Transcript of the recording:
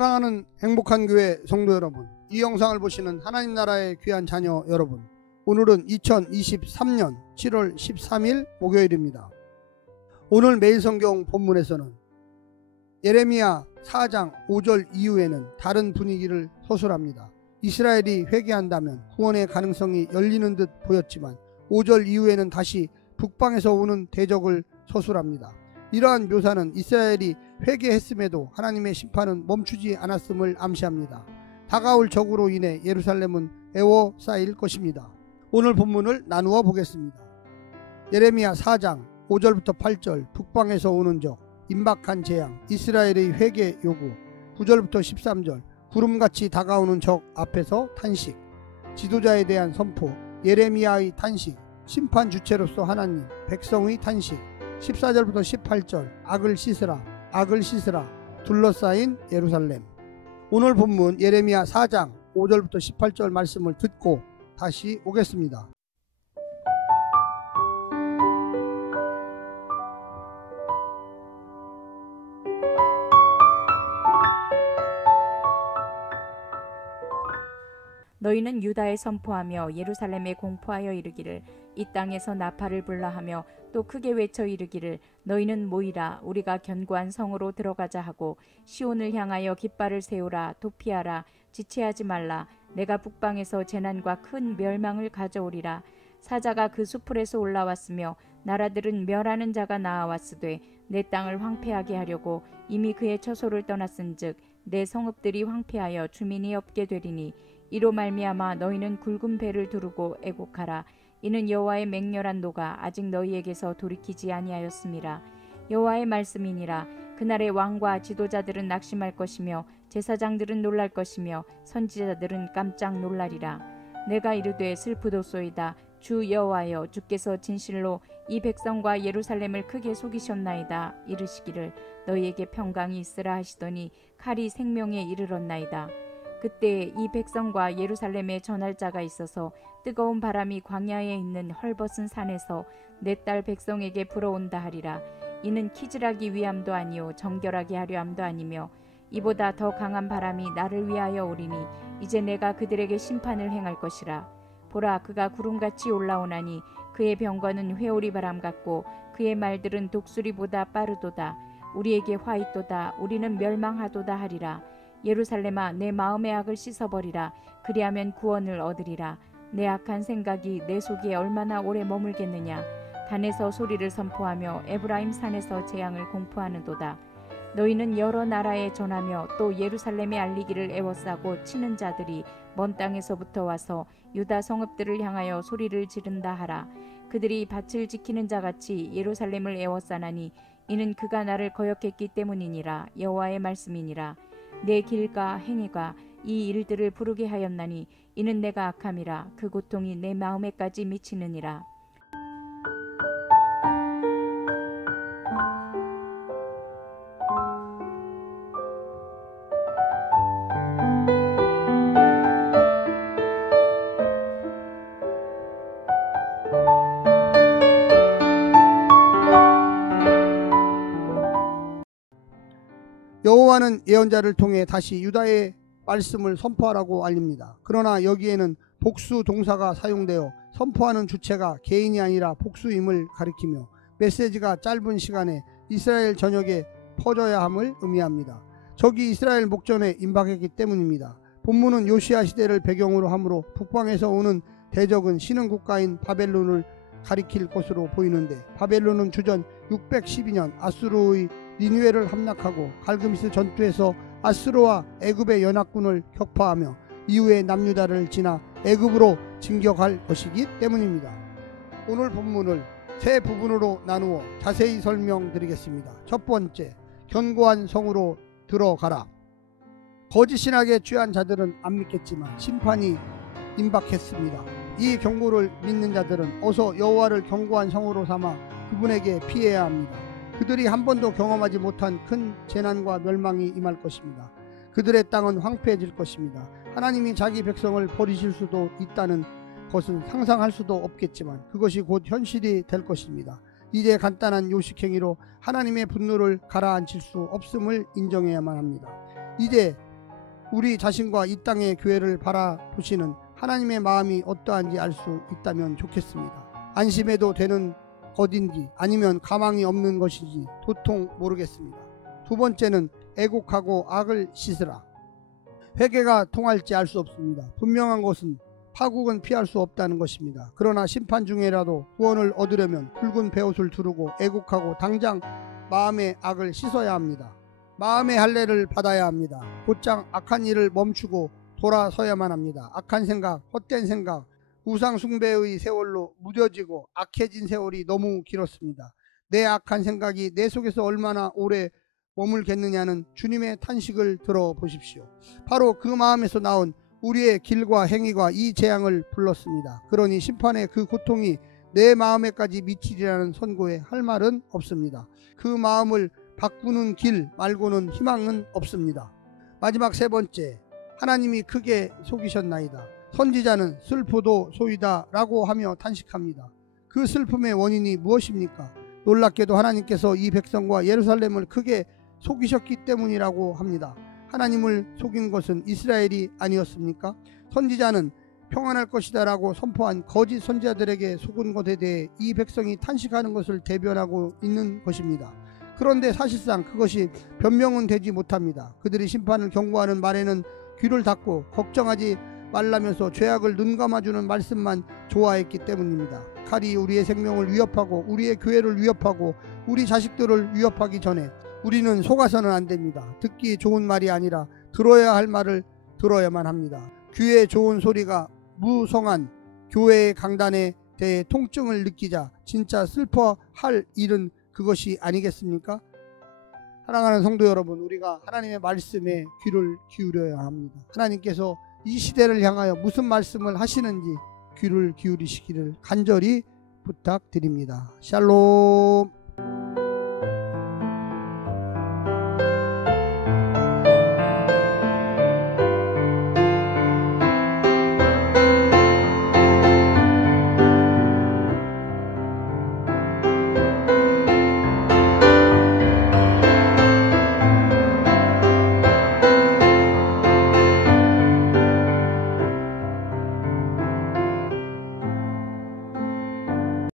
사랑하는 행복한 교회 성도 여러분, 이 영상을 보시는 하나님 나라의 귀한 자녀 여러분, 오늘은 2023년 7월 13일 목요일입니다. 오늘 매일 성경 본문에서는 예레미야 4장 5절 이후에는 다른 분위기를 서술합니다. 이스라엘이 회개한다면 구원의 가능성이 열리는 듯 보였지만 5절 이후에는 다시 북방에서 오는 대적을 서술합니다. 이러한 묘사는 이스라엘이 회개했음에도 하나님의 심판은 멈추지 않았음을 암시합니다. 다가올 적으로 인해 예루살렘은 에워싸일 것입니다. 오늘 본문을 나누어 보겠습니다. 예레미야 4장 5절부터 8절 북방에서 오는 적, 임박한 재앙, 이스라엘의 회개 요구, 9절부터 13절 구름같이 다가오는 적 앞에서 탄식, 지도자에 대한 선포, 예레미야의 탄식, 심판 주체로서 하나님, 백성의 탄식, 14절부터 18절 악을 씻으라, 악을 씻으라, 둘러싸인 예루살렘. 오늘 본문 예레미야 4장 5절부터 18절 말씀을 듣고 다시 오겠습니다. 너희는 유다에 선포하며 예루살렘에 공포하여 이르기를 이 땅에서 나팔을 불라하며 또 크게 외쳐 이르기를 너희는 모이라 우리가 견고한 성으로 들어가자 하고 시온을 향하여 깃발을 세우라 도피하라 지체하지 말라 내가 북방에서 재난과 큰 멸망을 가져오리라. 사자가 그 수풀에서 올라왔으며 나라들은 멸하는 자가 나아왔으되 내 땅을 황폐하게 하려고 이미 그의 처소를 떠났은즉 내 성읍들이 황폐하여 주민이 없게 되리니 이로 말미암아 너희는 굵은 배를 두르고 애곡하라. 이는 여호와의 맹렬한 노가 아직 너희에게서 돌이키지 아니하였음이라. 여호와의 말씀이니라. 그날에 왕과 지도자들은 낙심할 것이며 제사장들은 놀랄 것이며 선지자들은 깜짝 놀라리라. 내가 이르되 슬프도소이다. 주 여호와여, 주께서 진실로 이 백성과 예루살렘을 크게 속이셨나이다. 이르시기를 너희에게 평강이 있으라 하시더니 칼이 생명에 이르렀나이다. 그때 이 백성과 예루살렘에 전할 자가 있어서 뜨거운 바람이 광야에 있는 헐벗은 산에서 내 딸 백성에게 불어온다 하리라. 이는 키질하기 위함도 아니요 정결하게 하려 함도 아니며 이보다 더 강한 바람이 나를 위하여 오리니 이제 내가 그들에게 심판을 행할 것이라. 보라, 그가 구름같이 올라오나니 그의 병거는 회오리 바람 같고 그의 말들은 독수리보다 빠르도다. 우리에게 화 있도다. 우리는 멸망하도다 하리라. 예루살렘아, 내 마음의 악을 씻어버리라. 그리하면 구원을 얻으리라. 내 악한 생각이 내 속에 얼마나 오래 머물겠느냐. 단에서 소리를 선포하며 에브라임 산에서 재앙을 공포하는도다. 너희는 여러 나라에 전하며 또 예루살렘에 알리기를 애워싸고 치는 자들이 먼 땅에서부터 와서 유다 성읍들을 향하여 소리를 지른다 하라. 그들이 밭을 지키는 자같이 예루살렘을 애워싸나니 이는 그가 나를 거역했기 때문이니라. 여호와의 말씀이니라. 내 길과 행위가 이 일들을 부르게 하였나니 이는 내가 악함이라. 그 고통이 내 마음에까지 미치느니라. 여호와는 예언자를 통해 다시 유다의 말씀을 선포하라고 알립니다. 그러나 여기에는 복수 동사가 사용되어 선포하는 주체가 개인이 아니라 복수임을 가리키며 메시지가 짧은 시간에 이스라엘 전역에 퍼져야 함을 의미합니다. 적이 이스라엘 목전에 임박했기 때문입니다. 본문은 요시야 시대를 배경으로 하므로 북방에서 오는 대적은 신흥국가인 바벨론을 가리킬 것으로 보이는데, 바벨론은 주전 612년 아수르의 니느웨를 함락하고 갈그미스 전투에서 아수르와 애굽의 연합군을 격파하며 이후에 남유다를 지나 애굽으로 진격할 것이기 때문입니다. 오늘 본문을 세 부분으로 나누어 자세히 설명드리겠습니다. 첫 번째, 견고한 성으로 들어가라. 거짓 신학에 취한 자들은 안 믿겠지만 심판이 임박했습니다. 이 경고를 믿는 자들은 어서 여호와를 견고한 성으로 삼아 그분에게 피해야 합니다. 그들이 한 번도 경험하지 못한 큰 재난과 멸망이 임할 것입니다. 그들의 땅은 황폐해질 것입니다. 하나님이 자기 백성을 버리실 수도 있다는 것은 상상할 수도 없겠지만 그것이 곧 현실이 될 것입니다. 이제 간단한 요식행위로 하나님의 분노를 가라앉힐 수 없음을 인정해야만 합니다. 이제 우리 자신과 이 땅의 교회를 바라보시는 하나님의 마음이 어떠한지 알 수 있다면 좋겠습니다. 안심해도 되는 것인지 아니면 가망이 없는 것인지 도통 모르겠습니다. 두 번째는 애곡하고 악을 씻으라. 회개가 통할지 알 수 없습니다. 분명한 것은 파국은 피할 수 없다는 것입니다. 그러나 심판 중에라도 구원을 얻으려면 붉은 베옷을 두르고 애곡하고 당장 마음의 악을 씻어야 합니다. 마음의 할례를 받아야 합니다. 곧장 악한 일을 멈추고 돌아서야만 합니다. 악한 생각, 헛된 생각, 우상 숭배의 세월로 무뎌지고 악해진 세월이 너무 길었습니다. 내 악한 생각이 내 속에서 얼마나 오래 머물겠느냐는 주님의 탄식을 들어보십시오. 바로 그 마음에서 나온 우리의 길과 행위가 이 재앙을 불렀습니다. 그러니 심판의 그 고통이 내 마음에까지 미치리라는 선고에 할 말은 없습니다. 그 마음을 바꾸는 길 말고는 희망은 없습니다. 마지막 세 번째, 하나님이 크게 속이셨나이다. 선지자는 슬프도 소이다 라고 하며 탄식합니다. 그 슬픔의 원인이 무엇입니까? 놀랍게도 하나님께서 이 백성과 예루살렘을 크게 속이셨기 때문이라고 합니다. 하나님을 속인 것은 이스라엘이 아니었습니까? 선지자는 평안할 것이다 라고 선포한 거짓 선지자들에게 속은 것에 대해 이 백성이 탄식하는 것을 대변하고 있는 것입니다. 그런데 사실상 그것이 변명은 되지 못합니다. 그들이 심판을 경고하는 말에는 귀를 닫고 걱정하지 말라면서 죄악을 눈감아주는 말씀만 좋아했기 때문입니다. 칼이 우리의 생명을 위협하고 우리의 교회를 위협하고 우리 자식들을 위협하기 전에 우리는 속아서는 안 됩니다. 듣기 좋은 말이 아니라 들어야 할 말을 들어야만 합니다. 귀에 좋은 소리가 무성한 교회의 강단에 대해 통증을 느끼자 진짜 슬퍼할 일은 그것이 아니겠습니까? 사랑하는 성도 여러분, 우리가 하나님의 말씀에 귀를 기울여야 합니다. 하나님께서 이 시대를 향하여 무슨 말씀을 하시는지 귀를 기울이시기를 간절히 부탁드립니다. 샬롬.